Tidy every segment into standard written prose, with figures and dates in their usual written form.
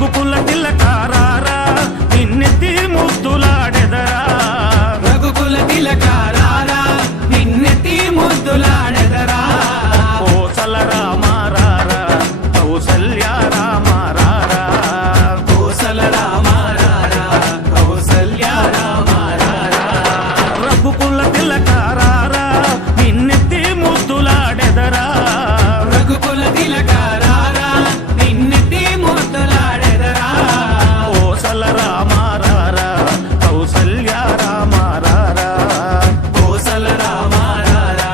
రఘుకుల తిలకారారా నిన్నెత్తి ముద్దులాడెదరా రఘుకుల తిలకారారా నిన్నెత్తి ముద్దులాడెదరా కోసల రామారారా కౌసల్య రామారారా కోసల రామారారా కౌసల్య రామారారా రఘుకుల తిలకారారా నిన్నెత్తి ముద్దులాడెదరా రఘుకుల తిలకారారా నిన్నెత్తి ముద్దులాడెదరా కోసల రామారారా కౌసల్య రామారారా కోసల రామారారా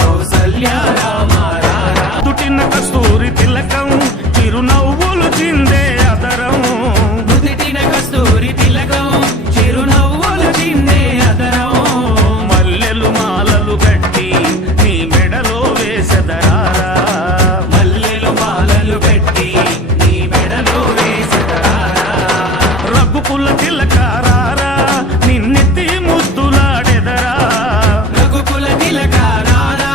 కౌసల్య రామారారా తుటిన కస్తూరి తిలకం చిరునవ్వులు చిందే అదరం నుదిటిన కస్తూరి తిలకం చిరునవ్వులు చిందే అదరం మల్లెలు మాలలు గట్టి నీ మెడలో వేసెదరారా మల్లెలు మాలలు పెట్టి నీ మెడలో వేసెదరారా రఘుకుల తిలకారారా నిన్నెత్తి ముద్దులాడెదరా రఘుకుల తిలకారారా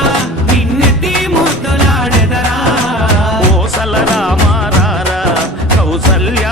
నిన్నెత్తి ముద్దులాడెదరా కోసల రామారారా కౌసల్య